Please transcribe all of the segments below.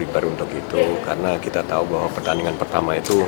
prepare untuk itu karena kita tahu bahwa pertandingan pertama itu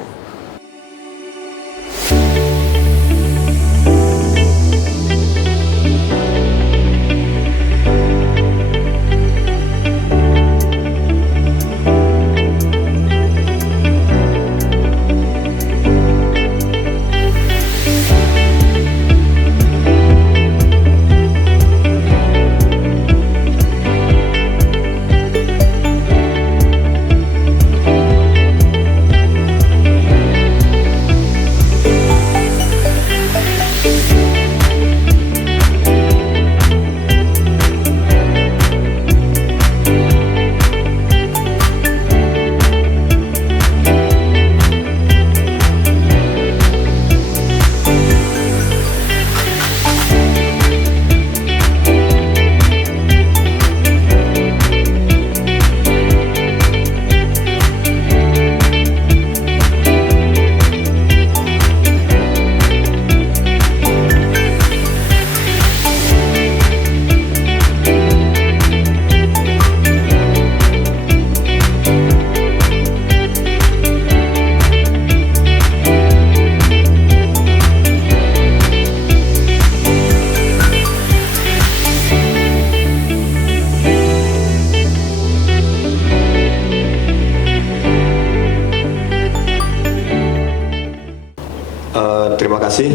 terima kasih.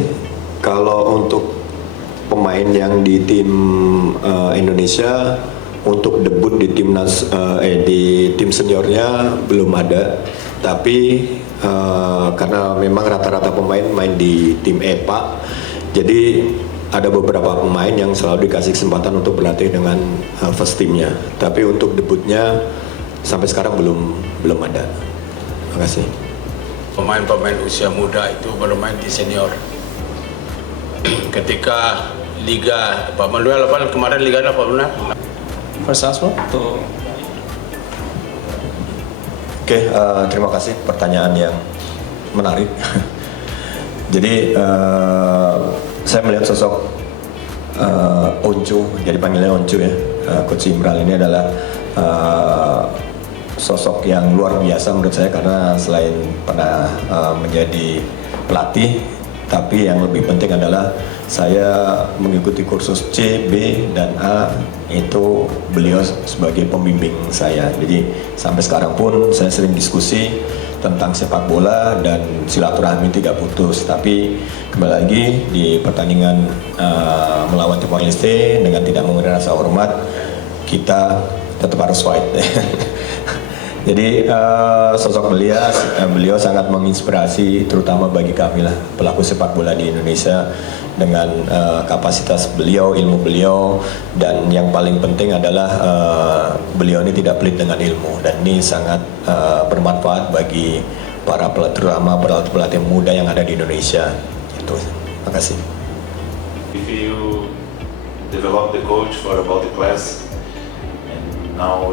Kalau untuk pemain yang di tim Indonesia untuk debut di timnas di tim seniornya belum ada. Tapi karena memang rata-rata pemain main di tim EPA, jadi ada beberapa pemain yang selalu dikasih kesempatan untuk berlatih dengan first teamnya. Tapi untuk debutnya sampai sekarang belum ada. Terima kasih. Pemain-pemain usia muda itu bermain di senior. Ketika Liga Pak Manuel kemarin Liga apa benar? First Asmo tuh. Oke, terima kasih pertanyaan yang menarik. Jadi saya melihat sosok Oncu, jadi panggilnya Oncu ya. Coach Imral ini adalah sosok yang luar biasa menurut saya karena selain pernah menjadi pelatih, tapi yang lebih penting adalah saya mengikuti kursus C, B, dan A itu beliau sebagai pembimbing saya. Jadi sampai sekarang pun saya sering diskusi tentang sepak bola dan silaturahmi tidak putus. Tapi kembali lagi di pertandingan melawan Timor Leste dengan tidak mengurangi rasa hormat, kita tetap harus fight. Jadi sosok beliau sangat menginspirasi terutama bagi kami lah pelaku sepak bola di Indonesia dengan kapasitas beliau, ilmu beliau, dan yang paling penting adalah beliau ini tidak pelit dengan ilmu dan ini sangat bermanfaat bagi para pelatih muda yang ada di Indonesia. Itu. Terima kasih. If you develop the coach for about the class and now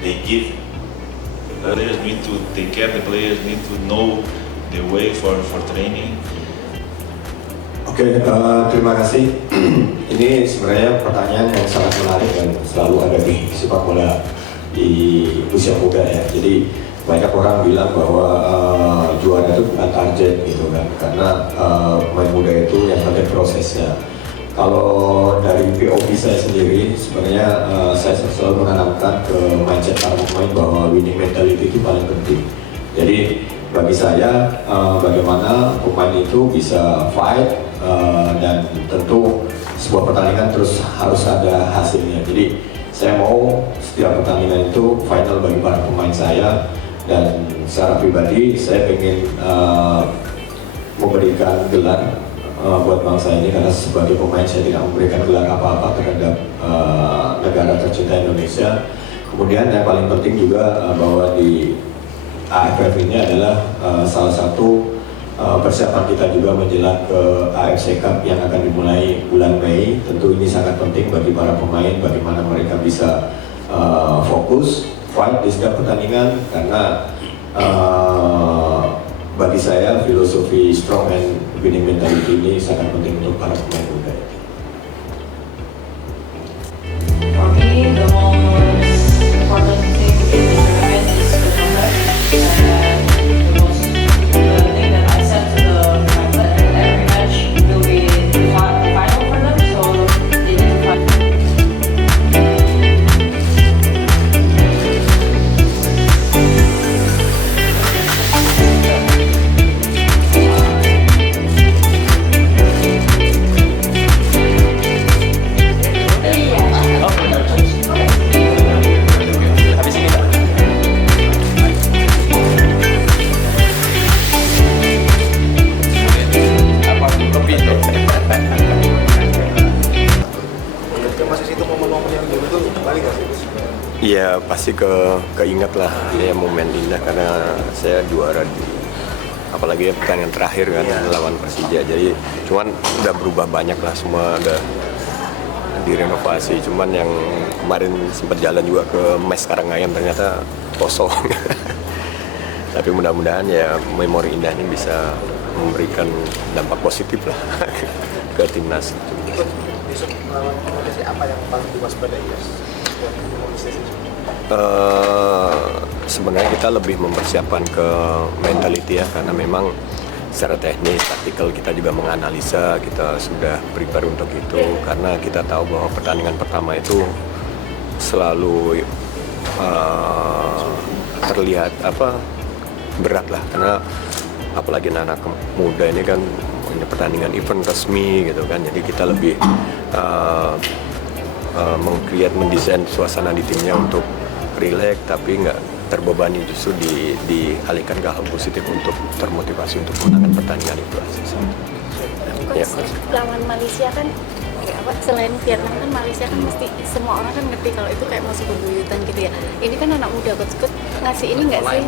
they give the players need to take care, the players need to know the way for training. Oke, terima kasih. Ini sebenarnya pertanyaan yang sangat menarik dan selalu ada di sepak bola di usia muda ya. Jadi banyak orang bilang bahwa juara itu bukan target gitu kan, karena pemain muda itu yang penting prosesnya. Kalau dari POV saya sendiri, sebenarnya saya selalu menanamkan ke mindset para pemain bahwa winning mentality itu paling penting. Jadi bagi saya, bagaimana pemain itu bisa fight dan tentu sebuah pertandingan terus harus ada hasilnya. Jadi saya mau setiap pertandingan itu final bagi para pemain saya, dan secara pribadi saya ingin memberikan gelar buat bangsa ini karena sebagai pemain saya tidak memberikan gelar apa-apa terhadap negara tercinta Indonesia. Kemudian yang paling penting juga bahwa di AFF ini adalah salah satu persiapan kita juga menjelang ke AFC Cup yang akan dimulai bulan Mei. Tentu ini sangat penting bagi para pemain bagaimana mereka bisa fokus fight di setiap pertandingan karena bagi saya filosofi strong and winning mentality ini sangat penting untuk para pemain muda. For me, the most Iya pasti keinget lah ya momen indah karena saya juara apalagi pertandingan terakhir kan lawan Persija. Jadi cuman udah berubah banyak lah, semua udah direnovasi. Cuman yang kemarin sempat jalan juga ke Mes Karangayam ternyata kosong. Tapi mudah-mudahan ya memori indah ini bisa memberikan dampak positif lah ke timnas. Besok melawan Indonesia apa yang paling diwaspadai ya? Sebenarnya kita lebih mempersiapkan ke mentality ya, karena memang secara teknis, taktikal kita juga menganalisa, kita sudah prepare untuk itu karena kita tahu bahwa pertandingan pertama itu selalu terlihat berat lah, karena apalagi anak muda ini kan ini pertandingan event resmi gitu kan, jadi kita lebih mendesain suasana di timnya untuk rileks tapi nggak terbebani, justru dialihkan ke hal positif untuk termotivasi untuk memenangkan pertandingan itu. Ya. Lawan Malaysia kan selain Vietnam kan Malaysia kan mesti semua orang kan ngerti kalau itu kayak musuh bebuyutan gitu ya. Ini kan anak muda Coach ngasih ini nggak sih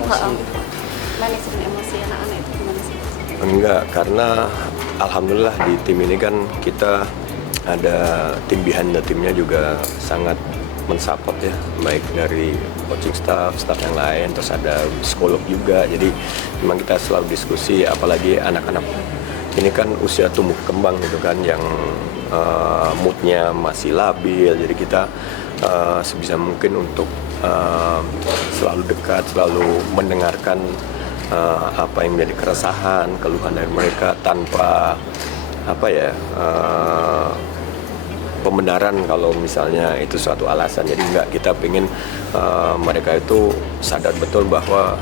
manajemen emosi anak-anak itu gimana sih? Enggak, karena alhamdulillah di tim ini kan kita ada tim behind the timnya juga sangat mensupport ya, baik dari coaching staff yang lain, terus ada psikolog juga. Jadi memang kita selalu diskusi, apalagi anak-anak ini kan usia tumbuh kembang gitu kan, yang moodnya masih labil. Jadi kita sebisa mungkin untuk selalu dekat, selalu mendengarkan apa yang menjadi keresahan, keluhan dari mereka tanpa pembenaran kalau misalnya itu suatu alasan. Jadi enggak, kita pengen mereka itu sadar betul bahwa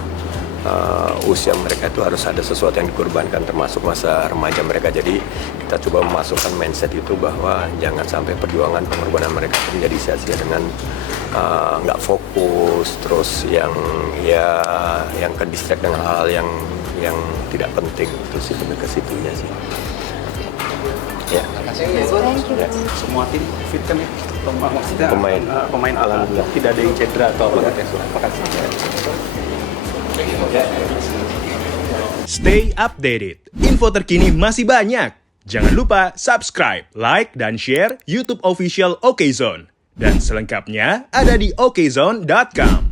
usia mereka itu harus ada sesuatu yang dikorbankan, termasuk masa remaja mereka. Jadi kita coba memasukkan mindset itu bahwa jangan sampai perjuangan pengorbanan mereka menjadi sia-sia dengan nggak fokus, terus yang ke distract dengan hal yang tidak penting. Itu sih lebih ke situnya sih. Ya. Ya. Semua tim fit kan ya? Maksudnya pemain alhamdulillah tidak ada yang cedera atau apa gitu ya? Apakah Stay updated. Info terkini masih banyak. Jangan lupa subscribe, like, dan share YouTube official OKZone. Dan selengkapnya ada di okezone.com.